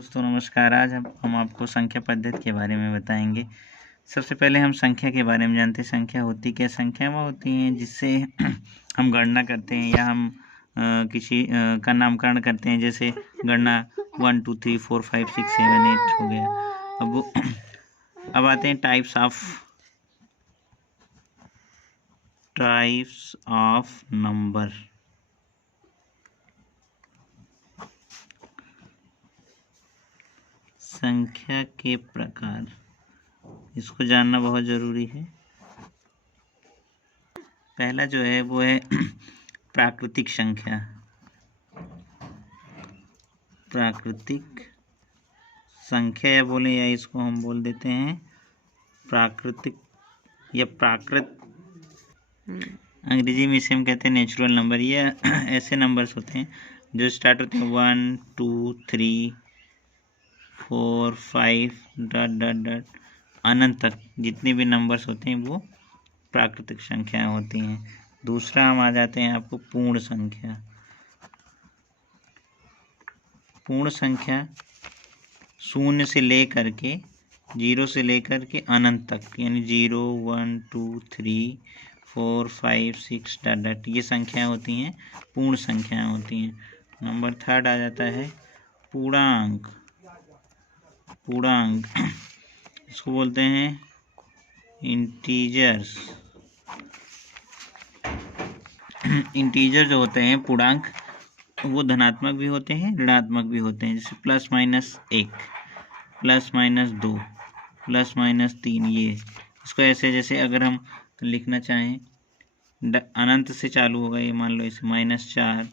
दोस्तों नमस्कार। आज हम आपको संख्या पद्धति के बारे में बताएंगे। सबसे पहले हम संख्या के बारे में जानते हैं। संख्या होती क्या? संख्या वो होती हैं जिससे हम गणना करते हैं या हम किसी का नामकरण करते हैं। जैसे गणना 1 2 3 4 5 6 7 8 हो गया। अब आते हैं टाइप्स ऑफ नंबर। संख्या के प्रकार, इसको जानना बहुत ज़रूरी है। पहला जो है वो है प्राकृतिक संख्या। प्राकृतिक संख्या या बोलें या इसको हम बोल देते हैं प्राकृतिक या प्राकृत। अंग्रेजी में इसे हम कहते हैं नेचुरल नंबर। ये ऐसे नंबर्स होते हैं जो स्टार्ट होते हैं 1 2 3 4 5 डॉट डॉट डॉट अनंत तक। जितने भी नंबर्स होते हैं वो प्राकृतिक संख्याएं होती हैं। दूसरा हम आ जाते हैं आपको पूर्ण संख्या। पूर्ण संख्या शून्य से लेकर के 0 से लेकर के अनंत तक, यानी 0 1 2 3 4 5 6 डॉट डॉट, ये संख्याएं होती हैं, पूर्ण संख्याएं होती हैं। नंबर थर्ड आ जाता है पूर्णांक। पूर्णांक इसको बोलते हैं इंटीजर्स। इंटीजर जो होते हैं पूर्णांक, वो धनात्मक भी होते हैं ऋणात्मक भी होते हैं। जैसे +-1 +-2 +-3। ये इसको ऐसे, जैसे अगर हम लिखना चाहें अनंत से चालू होगा, ये मान लो इसे -4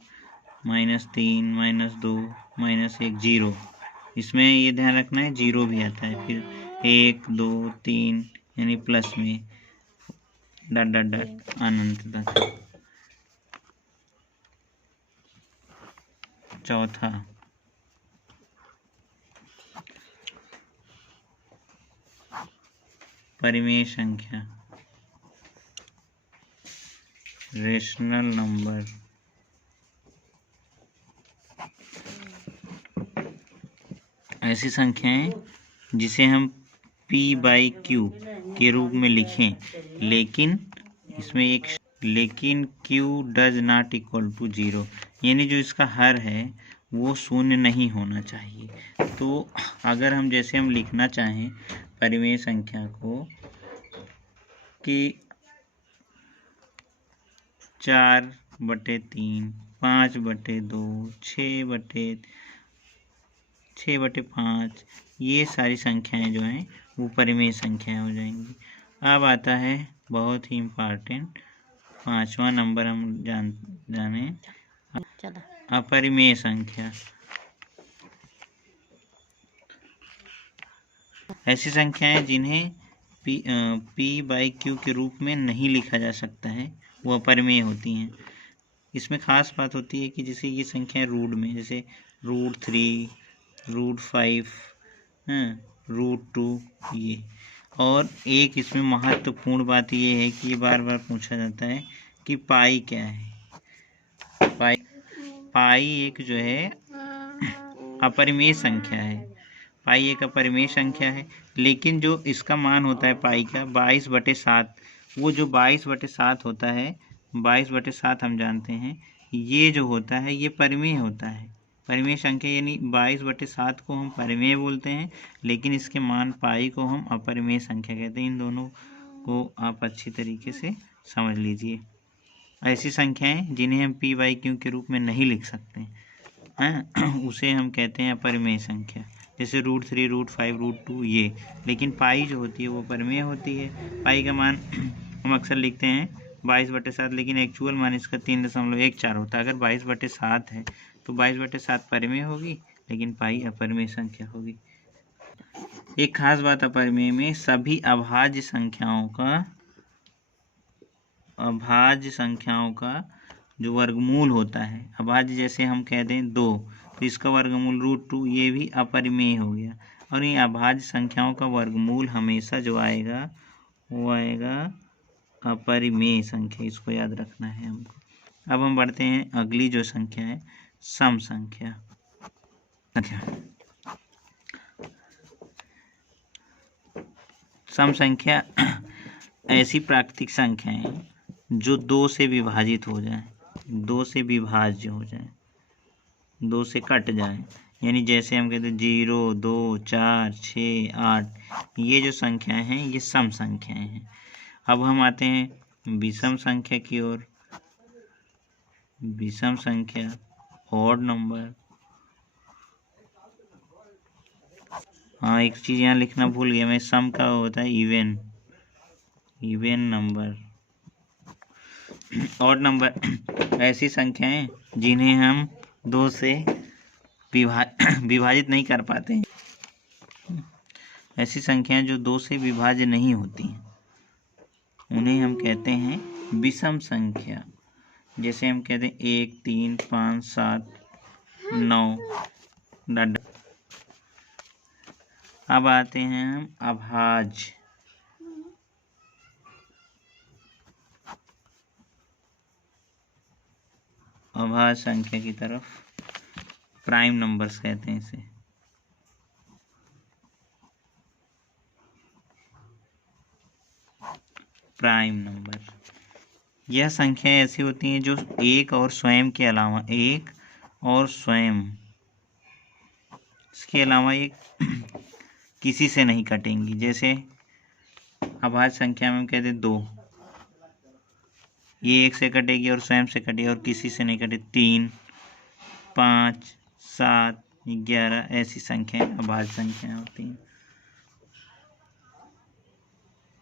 -3 -2 -1 0। इसमें ये ध्यान रखना है 0 भी आता है। फिर 1 2 3 यानी प्लस में डॉट डॉट डॉट अनंत तक। चौथा परिमेय संख्या, रेशनल नंबर। ऐसी संख्याएं जिसे हम P/Q के रूप में लिखें, लेकिन इसमें एक लेकिन Q does not equal to 0, यानी जो इसका हर है वो शून्य नहीं होना चाहिए। तो अगर हम जैसे हम लिखना चाहें परिमेय संख्या को कि 4/3 5/2 6/5, ये सारी संख्याएं जो हैं वो परिमेय संख्याएं हो जाएंगी। अब आता है बहुत ही इम्पॉर्टेंट 5वां नंबर, हम जाने अपरिमेय संख्या। ऐसी संख्याएं जिन्हें P/Q के रूप में नहीं लिखा जा सकता है, वो अपरिमेय होती हैं। इसमें खास बात होती है कि जैसे ये संख्याएं रूट में, जैसे √3 √5 √2 ये। और एक इसमें महत्वपूर्ण बात ये है कि ये बार बार पूछा जाता है कि पाई क्या है। पाई एक जो है अपरिमेय संख्या है। पाई एक अपरिमेय संख्या है, लेकिन जो इसका मान होता है पाई का 22/7, वो जो 22/7 होता है, 22/7 हम जानते हैं, ये जो होता है ये परिमेय होता है। परिमेय संख्या यानी 22/7 को हम परिमेय बोलते हैं, लेकिन इसके मान पाई को हम अपरिमेय संख्या कहते हैं। इन दोनों को आप अच्छी तरीके से समझ लीजिए। ऐसी संख्याएं जिन्हें हम P/Q के रूप में नहीं लिख सकते हैं, उसे हम कहते हैं अपरिमेय संख्या। जैसे √3 √5 √2 ये। लेकिन पाई जो होती है वो परिमेय होती है। पाई का मान हम अक्सर लिखते हैं 22/7, लेकिन एक्चुअल मान इसका 3.14 होता है। अगर 22/7 है तो 22/7 परिमेय होगी, लेकिन पाई अपरिमेय संख्या होगी। एक खास बात अपरिमेय में, सभी अभाज्य संख्याओं का जो वर्गमूल होता है, अभाज्य जैसे हम कह दें 2, तो इसका वर्गमूल √2, ये भी अपरिमेय हो गया। और ये अभाज्य संख्याओं का वर्गमूल हमेशा जो आएगा वो आएगा अपरिमेय संख्या। इसको याद रखना है हमको। अब हम बढ़ते हैं अगली जो संख्या है सम संख्या। सम संख्या ऐसी प्राकृतिक संख्याएं हैं जो 2 से विभाजित हो जाए, 2 से विभाज्य हो जाए, 2 से कट जाए। यानी जैसे हम कहते हैं 0, 2, 4, 6, 8, ये जो संख्याएं हैं ये सम संख्याएं हैं। अब हम आते हैं विषम संख्या की ओर। विषम संख्या, ऑड नंबर। हाँ, एक चीज़ यहाँ लिखना भूल गया मैं, सम का होता है even, even number. Odd number ऐसी संख्याएं जिन्हें हम 2 से विभाजित नहीं कर पाते हैं। ऐसी संख्याएं जो 2 से विभाज्य नहीं होती हैं उन्हें हम कहते हैं विषम संख्या। जैसे हम कहते हैं 1, 3, 5, 7, 9। अब आते हैं हम अभाज्य। अभाज्य संख्या की तरफ, प्राइम नंबर्स कहते हैं इसे। प्राइम नंबर यह संख्याएं ऐसी होती हैं जो एक और स्वयं के अलावा, एक और स्वयं, इसके अलावा ये किसी से नहीं कटेंगी। जैसे अभाज्य संख्या में हम कहते हैं 2, ये 1 से कटेगी और स्वयं से कटेगी और किसी से नहीं कटे। 3, 5, 7, 11 ऐसी संख्याएं अभाज्य संख्याएं होती हैं।